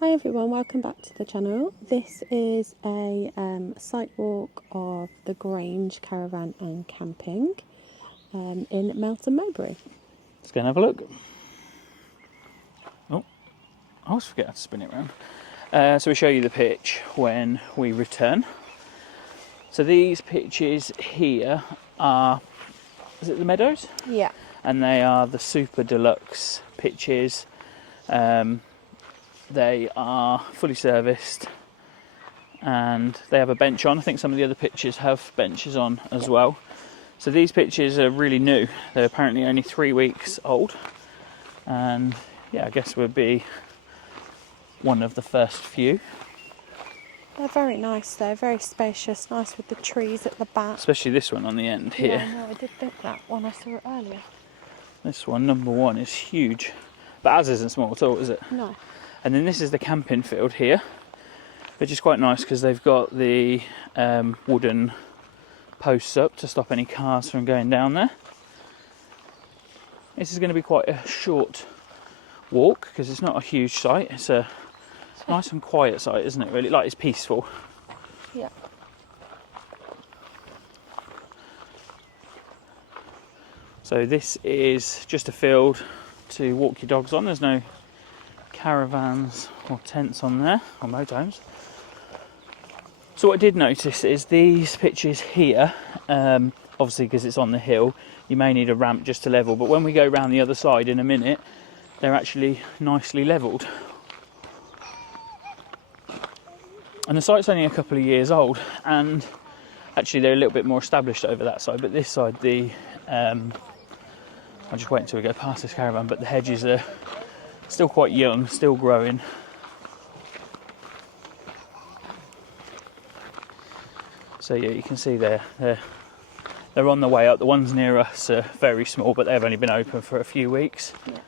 Hi everyone, welcome back to the channel. This is a site walk of the Grange Caravan and Camping in Melton Mowbray. Let's go and have a look. Oh, I always forget how to spin it around. So we show you the pitch when we return. So these pitches here are, is it the Meadows? Yeah. And they are the super deluxe pitches. They are fully serviced and they have a bench on. I think some of the other pitches have benches on as well. So these pitches are really new. They're apparently only 3 weeks old. And yeah, I guess we'll be one of the first few. They're very nice though, very spacious, nice with the trees at the back. Especially this one on the end here. Yeah, no, I did think that one, I saw it earlier. This one, number one, is huge. But ours isn't small at all, is it? No. And then this is the camping field here, which is quite nice because they've got the wooden posts up to stop any cars from going down there. This is going to be quite a short walk because it's not a huge site. It's a nice and quiet site, isn't it, really? Like, it's peaceful. Yeah. So this is just a field to walk your dogs on. There's no caravans or tents on there, or motorhomes. So what I did notice is these pitches here, obviously because it's on the hill, you may need a ramp just to level, but when we go round the other side in a minute, they're actually nicely levelled. And the site's only a couple of years old, and actually they're a little bit more established over that side, but this side, I'll just wait until we go past this caravan, but the hedges are still quite young, still growing. So yeah, you can see they're on the way up. The ones near us are very small, but they've only been open for a few weeks. Yeah.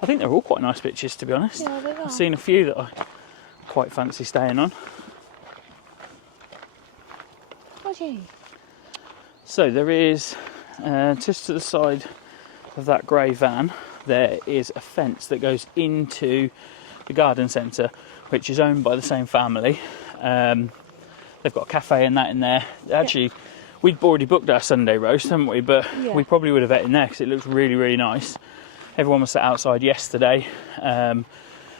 I think they're all quite nice pitches, to be honest. Yeah, they are. I've seen a few that I quite fancy staying on. Dodgy. So there is, just to the side of that grey van, there is a fence that goes into the garden centre, which is owned by the same family. They've got a cafe and that in there. Actually, we'd already booked our Sunday roast, haven't we? But we probably would have ate in there because it looks really, really nice. Everyone was sat outside yesterday, and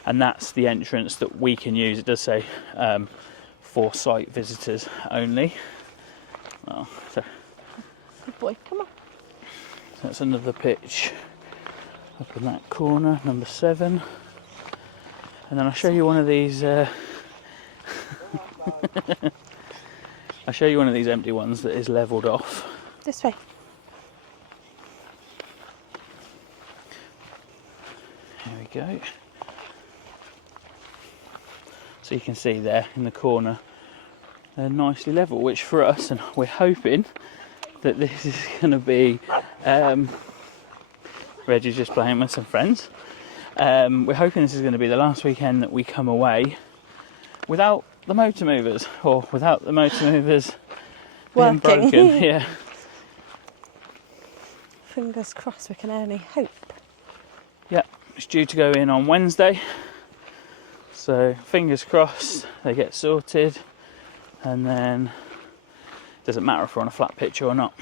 that's the entrance that we can use. It does say for site visitors only. Oh, so Good boy, come on. that's another pitch up in that corner, number 7. And then I'll show you one of these. I'll show you one of these empty ones that is levelled off. This way. Here we go. So you can see there in the corner, they're nicely level, which for us, and we're hoping that this is going to be. Reggie's just playing with some friends. We're hoping this is going to be the last weekend that we come away without the motor movers, or without the motor movers being Working. broken. Yeah. Fingers crossed we can only hope. Yeah, it's due to go in on Wednesday. So fingers crossed they get sorted, and then it doesn't matter if we're on a flat pitch or not.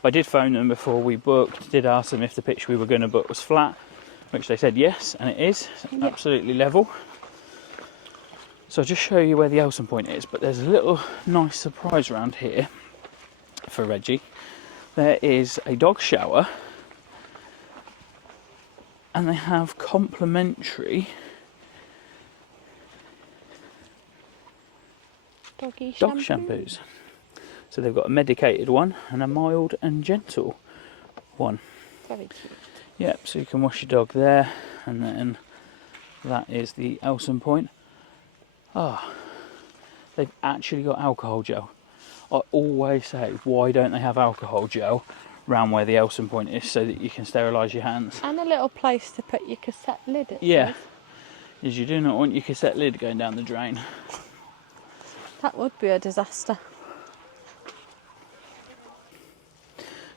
But I did phone them before we booked, did ask them if the pitch we were going to book was flat, which they said yes, and it is. It's absolutely level. So I'll just show you where the Elson point is, but there's a little nice surprise around here for Reggie. There is a dog shower, and they have complimentary dog shampoos. So they've got a medicated one and a mild and gentle one. Very cute. Yep, so you can wash your dog there, and then that is the Elson point. Ah, they've actually got alcohol gel. I always say, why don't they have alcohol gel round where the Elson point is so that you can sterilise your hands? And a little place to put your cassette lid, it Yeah, says. as you do not want your cassette lid going down the drain. That would be a disaster.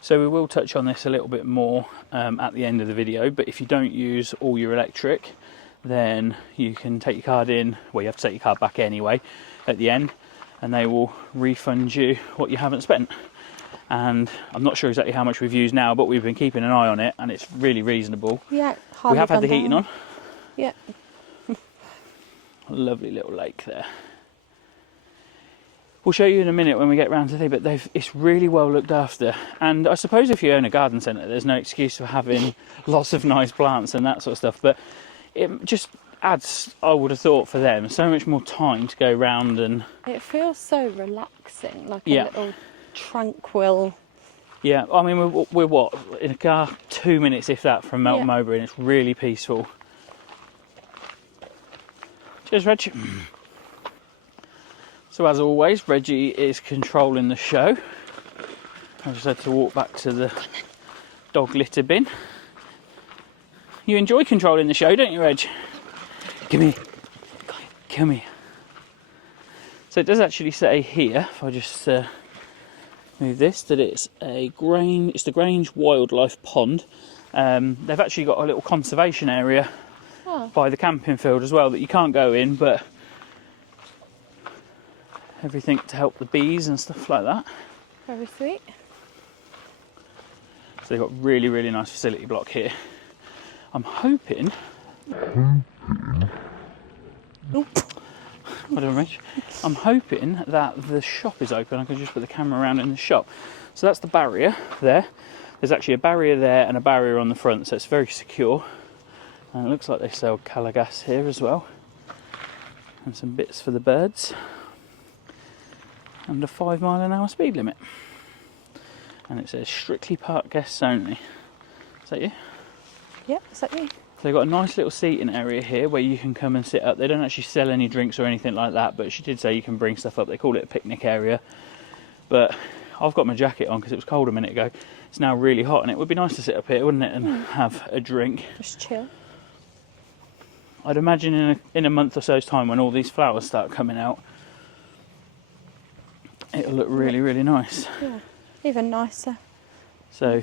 So we will touch on this a little bit more at the end of the video, but if you don't use all your electric, then you can take your card in, well, you have to take your card back anyway at the end, and they will refund you what you haven't spent. And I'm not sure exactly how much we've used now, but we've been keeping an eye on it, and it's really reasonable. Yeah, we have had the heating on. Yeah. Lovely little lake there. We'll show you in a minute when we get round to there, but it's really well looked after. And I suppose if you own a garden centre, there's no excuse for having lots of nice plants and that sort of stuff. But it just adds, I would have thought, for them, so much more time to go round and... It feels so relaxing, like a Yeah. little tranquil... Yeah, I mean, we're what, in a car 2 minutes, if that, from Melton Mowbray, and it's really peaceful. Cheers, Reg. So as always, Reggie is controlling the show. I just had to walk back to the dog litter bin. You enjoy controlling the show, don't you, Reg? Come here. Come here. So it does actually say here, if I just move this, that it's the Grange Wildlife Pond. They've actually got a little conservation area by the camping field as well that you can't go in, but everything to help the bees and stuff like that. Very sweet. So they've got really, really nice facility block here. I'm hoping... Whatever, Rich. I'm hoping that the shop is open. I can just put the camera around in the shop. So that's the barrier there. There's actually a barrier there and a barrier on the front, so it's very secure. And it looks like they sell calagas here as well. And some bits for the birds. And a 5 mile/h speed limit. And it says strictly park guests only. Is that you? Yep, is that you? So they've got a nice little seating area here where you can come and sit up. They don't actually sell any drinks or anything like that, but she did say you can bring stuff up. They call it a picnic area. But I've got my jacket on because it was cold a minute ago. It's now really hot, and it would be nice to sit up here, wouldn't it, and have a drink. Just chill. I'd imagine in a month or so's time, when all these flowers start coming out, it'll look really, really nice. Yeah, even nicer. So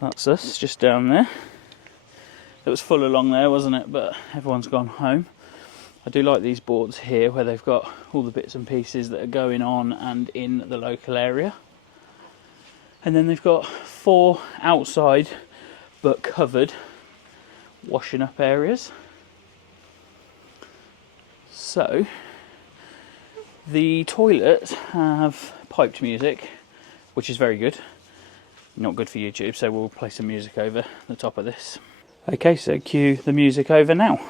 that's us, just down there. It was full along there, wasn't it? But everyone's gone home. I do like these boards here where they've got all the bits and pieces that are going on and in the local area. And then they've got 4 outside but covered washing up areas. So the toilets have piped music, which is very good. Not good for YouTube, so we'll play some music over the top of this. Okay, so cue the music over now.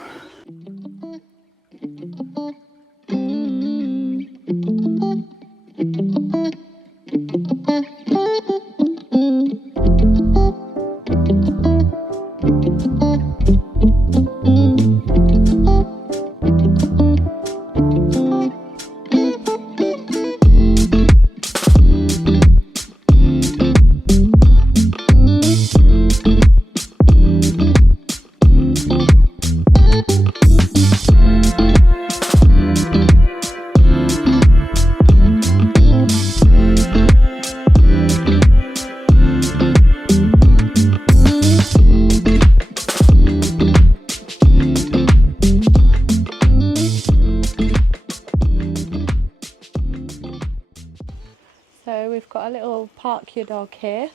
So we've got a little park your dog here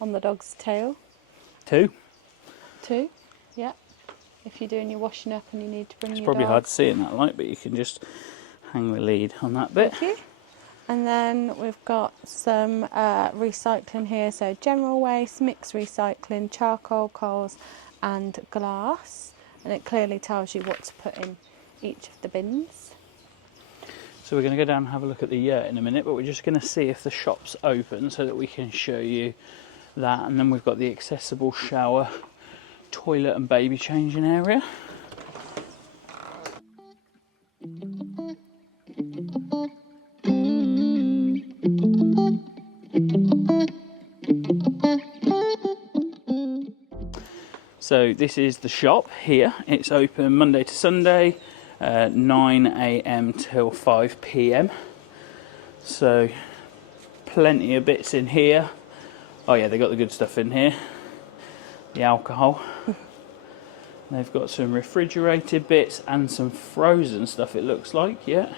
on the dog's tail. 2. 2, yeah. If you're doing your washing up and you need to bring It's your probably dog. hard to see in that light, but you can just hang the lead on that bit. Thank you. And then we've got some recycling here, so general waste, mixed recycling, charcoal, coals and glass. And it clearly tells you what to put in each of the bins. So we're going to go down and have a look at the yurt in a minute, but we're just going to see if the shop's open so that we can show you that. And then we've got the accessible shower, toilet and baby changing area. So this is the shop here. It's open Monday to Sunday, 9 AM till 5 PM. So plenty of bits in here. Oh yeah, they got the good stuff in here. The alcohol. They've got some refrigerated bits and some frozen stuff, it looks like, yeah.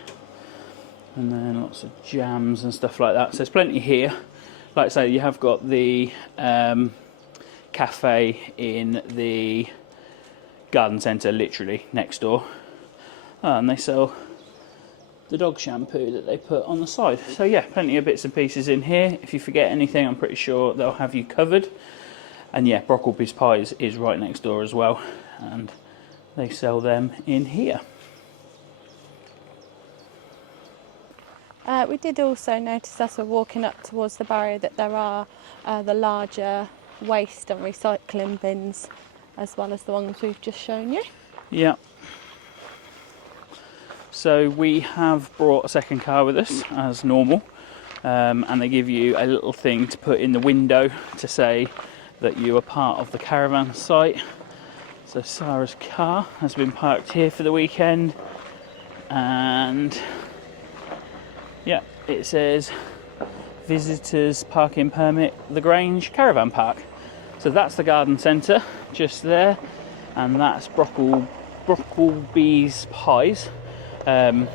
And then lots of jams and stuff like that. So there's plenty here. Like I say, you have got the cafe in the garden centre, literally next door. And they sell the dog shampoo that they put on the side. So yeah, plenty of bits and pieces in here. If you forget anything, I'm pretty sure they'll have you covered. And yeah, Brockleby's Pies is right next door as well, and they sell them in here. We did also notice as we're walking up towards the barrier that there are the larger waste and recycling bins, as well as the ones we've just shown you. Yeah. So we have brought a second car with us as normal, and they give you a little thing to put in the window to say that you are part of the Caravan site. So Sara's car has been parked here for the weekend, and yeah, it says visitors parking permit the Grange Caravan Park. So that's the garden centre just there, and that's Brockleby's Pies. I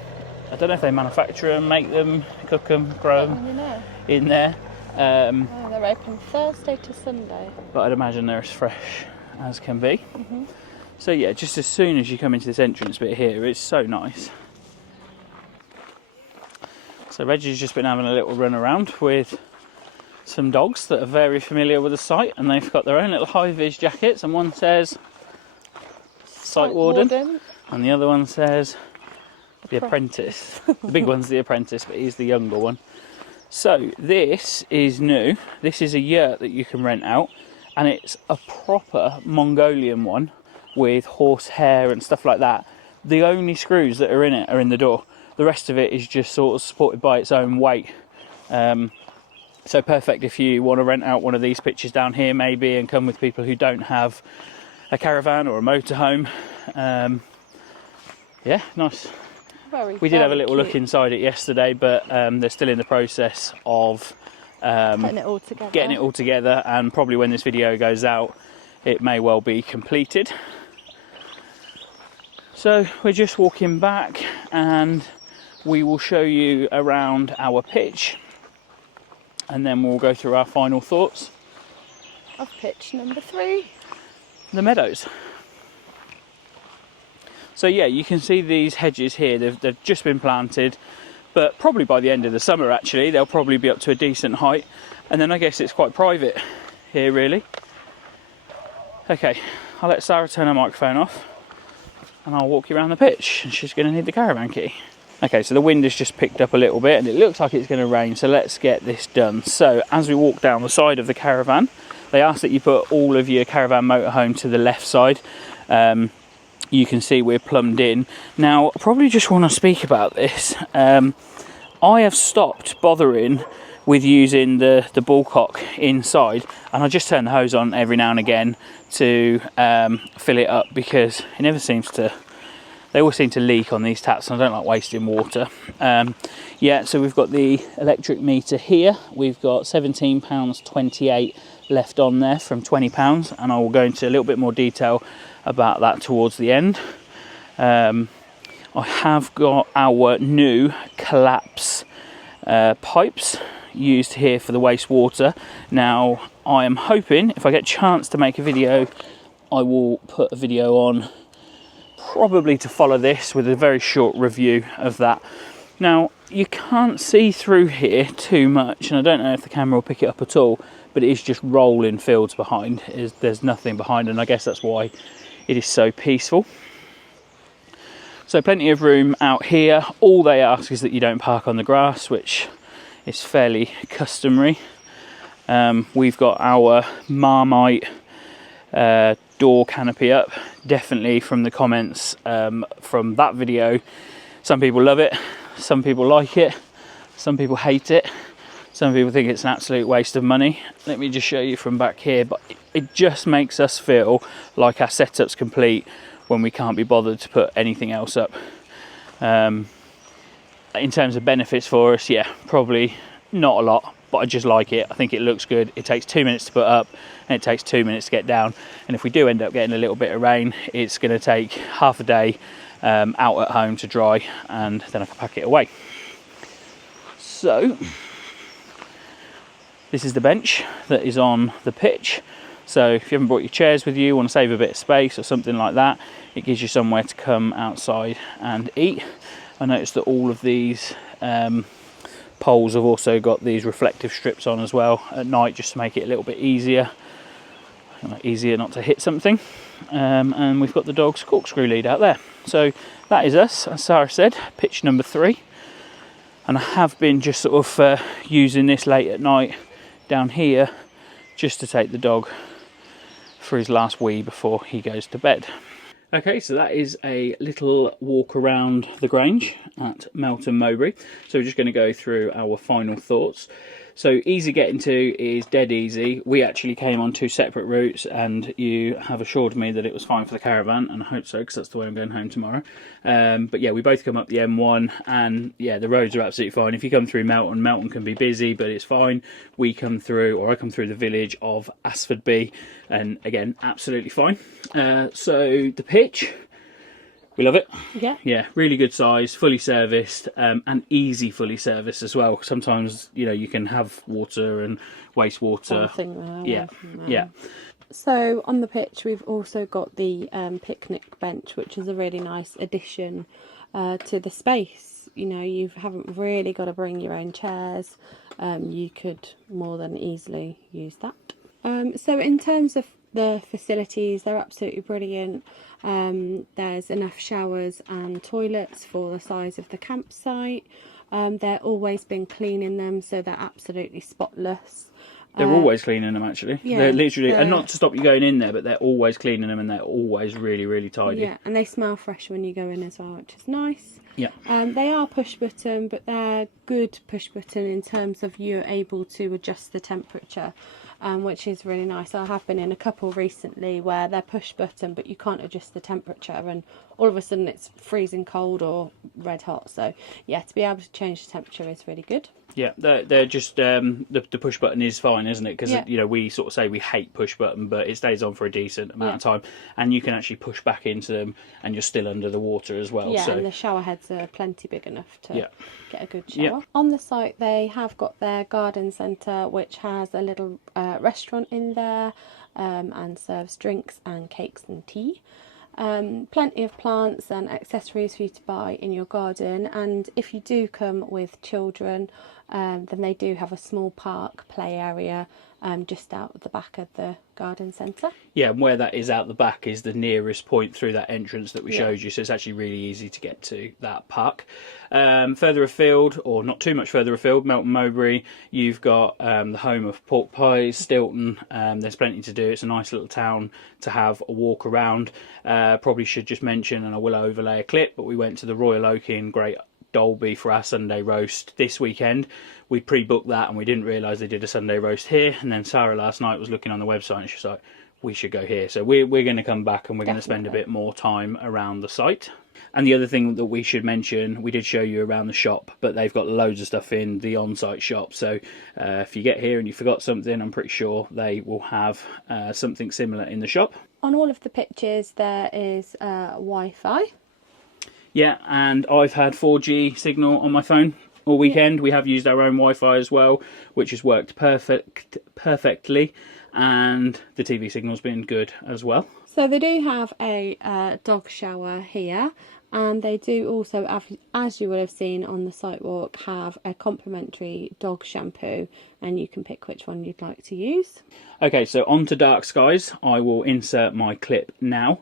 don't know if they manufacture them, make them, cook them, grow them in there. They're open Thursday to Sunday. But I'd imagine they're as fresh as can be. So yeah, just as soon as you come into this entrance bit here, it's so nice. So Reggie's just been having a little run around with some dogs that are very familiar with the site, and they've got their own little high-vis jackets, and one says Site Warden, and the other one says the Apprentice. The big one's the Apprentice, but he's the younger one. So this is new. This is a yurt that you can rent out, and it's a proper Mongolian one with horse hair and stuff like that. The only screws that are in it are in the door. The rest of it is just sort of supported by its own weight. So perfect if you want to rent out one of these pitches down here maybe, and come with people who don't have a caravan or a motorhome. Yeah, nice. We did have a little look inside it yesterday, but they're still in the process of getting it all together, and probably when this video goes out it may well be completed. So we're just walking back, and we will show you around our pitch, and then we'll go through our final thoughts of pitch number 3, the meadows. So yeah, you can see these hedges here, they've just been planted, but probably by the end of the summer actually they'll probably be up to a decent height, and then I guess it's quite private here really. Okay, I'll let Sara turn her microphone off and I'll walk you around the pitch, and she's going to need the caravan key. Okay, so the wind has just picked up a little bit and it looks like it's going to rain, so let's get this done. So as we walk down the side of the caravan, they ask that you put all of your caravan motorhome to the left side. You can see we're plumbed in. Now, I probably just want to speak about this. I have stopped bothering with using the ballcock inside, and I just turn the hose on every now and again to fill it up, because it never seems to, they always seem to leak on these taps, and I don't like wasting water. Yeah, so we've got the electric meter here. We've got £17.28 left on there from £20, and I will go into a little bit more detail about that towards the end. I have got our new collapse pipes used here for the wastewater. Now I am hoping if I get a chance to make a video, I will put a video on probably to follow this with a very short review of that. Now you can't see through here too much, and I don't know if the camera will pick it up at all, but it is just rolling fields behind. There's nothing behind, and I guess that's why it is so peaceful. So plenty of room out here. All they ask is that you don't park on the grass, which is fairly customary. We've got our Marmite door canopy up. Definitely from the comments from that video, some people love it, some people like it, some people hate it, some people think it's an absolute waste of money. Let me just show you from back here, but it just makes us feel like our setup's complete when we can't be bothered to put anything else up. In terms of benefits for us, yeah, probably not a lot but I just like it. I think it looks good. It takes 2 minutes to put up and it takes 2 minutes to get down. And if we do end up getting a little bit of rain, it's going to take half a day out at home to dry, and then I can pack it away. So this is the bench that is on the pitch. So if you haven't brought your chairs with you, want to save a bit of space or something like that, it gives you somewhere to come outside and eat. I noticed that all of these poles have also got these reflective strips on as well at night, just to make it a little bit easier not to hit something. And we've got the dog's corkscrew lead out there. So that is us, as Sarah said, pitch number 3. And I have been just sort of using this late at night down here just to take the dog for his last wee before he goes to bed. Okay, so that is a little walk around the Grange at Melton Mowbray. So we're just going to go through our final thoughts. So easy getting to is dead easy. We actually came on 2 separate routes, and you have assured me that it was fine for the Caravan, and I hope so, because that's the way I'm going home tomorrow. But yeah, we both come up the M1, and yeah, the roads are absolutely fine. If you come through Melton, Melton can be busy, but it's fine. I come through the village of Asfordby, and again, absolutely fine. So the pitch, we love it. Yeah, really good size, fully serviced, and easy fully serviced as well. Sometimes, you know, you can have water and wastewater. Yeah. So on the pitch, we've also got the picnic bench, which is a really nice addition to the space. You know, you haven't really got to bring your own chairs. You could more than easily use that. So in terms of the facilities, they're absolutely brilliant. There's enough showers and toilets for the size of the campsite. They're always been cleaning them, so they're absolutely spotless. They're always cleaning them, actually. Yeah, they're literally, and not to stop you going in there, but they're always cleaning them, and they're always really, really tidy. Yeah, and they smell fresh when you go in as well, which is nice. Yeah. They are push button, but they're good push button in terms of you're able to adjust the temperature, which is really nice. I have been in a couple recently where they're push button, but you can't adjust the temperature, and all of a sudden it's freezing cold or red hot. So yeah, to be able to change the temperature is really good. Yeah, they're just the push button is fine, isn't it? Because you know, we sort of say we hate push button, but it stays on for a decent amount of time, and you can actually push back into them, and you're still under the water as well. Yeah, so. And the shower heads are plenty big enough to get a good shower. Yeah. On the site, they have got their garden centre, which has a little restaurant in there, and serves drinks and cakes and tea. Plenty of plants and accessories for you to buy in your garden, and if you do come with children, then they do have a small park play area just out at the back of the garden centre. Yeah, and where that is out the back is the nearest point through that entrance that we showed you, so it's actually really easy to get to that park. Further afield, or not too much further afield, Melton Mowbray, you've got the home of pork pies, Stilton. There's plenty to do. It's a nice little town to have a walk around. Probably should just mention, and I will overlay a clip, but we went to the Royal Oak in Great Dolby for our Sunday roast this weekend. We pre-booked that, and we didn't realise they did a Sunday roast here. And then Sara last night was looking on the website, and she was like, we should go here. So we're going to come back, and we're going to spend a bit more time around the site. And the other thing that we should mention, we did show you around the shop, but they've got loads of stuff in the on-site shop. So if you get here and you forgot something, I'm pretty sure they will have something similar in the shop. On all of the pictures, there is Wi-Fi. Yeah, and I've had 4G signal on my phone all weekend. We have used our own Wi-Fi as well, which has worked perfectly, and the TV signal's been good as well. So they do have a dog shower here, and they do also, as you would have seen on the site walk, have a complimentary dog shampoo, and you can pick which one you'd like to use. Okay, so on to Dark Skies. I will insert my clip now.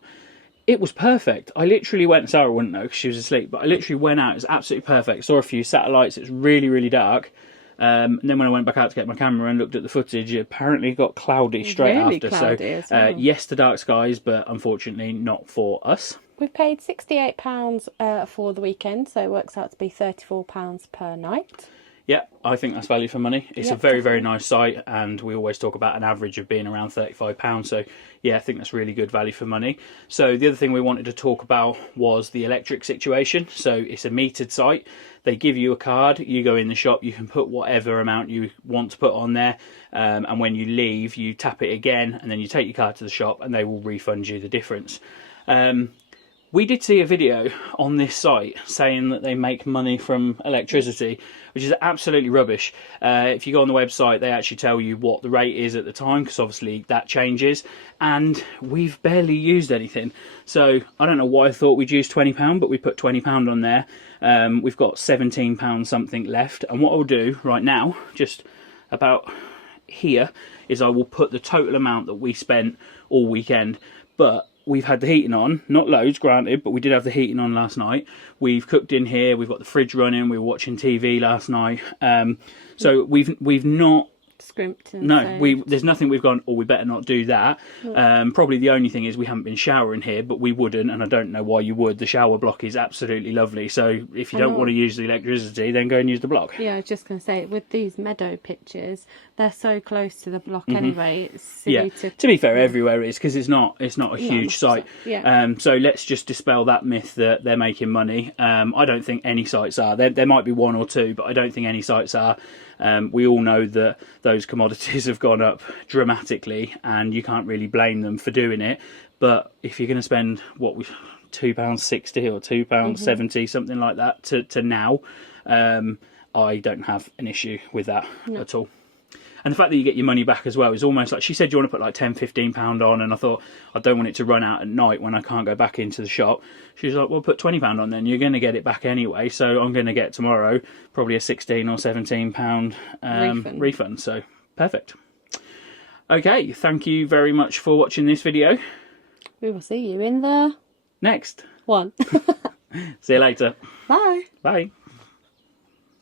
It was perfect. I literally went, Sara wouldn't know because she was asleep, but I literally went out. It was absolutely perfect. Saw a few satellites. It was really, really dark. And then when I went back out to get my camera and looked at the footage, it apparently got cloudy straight after. Cloudy as well. Yes to Dark Skies, but unfortunately not for us. We've paid £68 for the weekend, so it works out to be £34 per night. Yeah, I think that's value for money. It's a very, very nice site, and we always talk about an average of being around £35. So, yeah, I think that's really good value for money. So the other thing we wanted to talk about was the electric situation. So it's a metered site. They give you a card. You go in the shop. You can put whatever amount you want to put on there. And when you leave, you tap it again, and then you take your card to the shop, and they will refund you the difference. We did see a video on this site saying that they make money from electricity, which is absolutely rubbish. If you go on the website, they actually tell you what the rate is at the time, because obviously that changes, and we've barely used anything. So I don't know why I thought we'd use £20, but we put £20 on there. We've got £17 something left, and what I'll do right now, just about here, is I will put the total amount that we spent all weekend. But we've had the heating on, not loads granted, but we did have the heating on last night. We've cooked in here, we've got the fridge running, we were watching TV last night. So we've not scrimped and there's nothing we've gone, oh, we better not do that. Probably the only thing is we haven't been showering here, but we wouldn't, and I don't know why you would. The shower block is absolutely lovely, so if you don't want to use the electricity, then go and use the block. Yeah, I was just going to say, with these meadow pictures, they're so close to the block anyway. It's silly to be fair, everywhere it is, because it's not a huge site. So let's just dispel that myth that they're making money. I don't think any sites are. There might be one or two, but I don't think any sites are. We all know that those commodities have gone up dramatically, and you can't really blame them for doing it. But if you're going to spend £2.60 or £2.70, something like that, to now, I don't have an issue with that at all. And the fact that you get your money back as well is almost like, she said you want to put like £10-15 on, and I thought, I don't want it to run out at night when I can't go back into the shop. She's like, well, put £20 on then, you're going to get it back anyway, so I'm going to get tomorrow probably a £16 or £17 refund. So perfect. Okay, thank you very much for watching this video. We will see you in the next one. See you later. Bye. Bye.